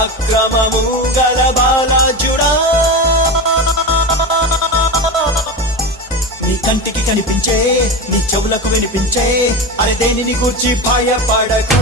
పరాక్రమము గల బాలాజుడా, నీ కంటికి కనిపించే నీ చెవులకు వినిపించే అరే దేనిని గూర్చి భయపడకు.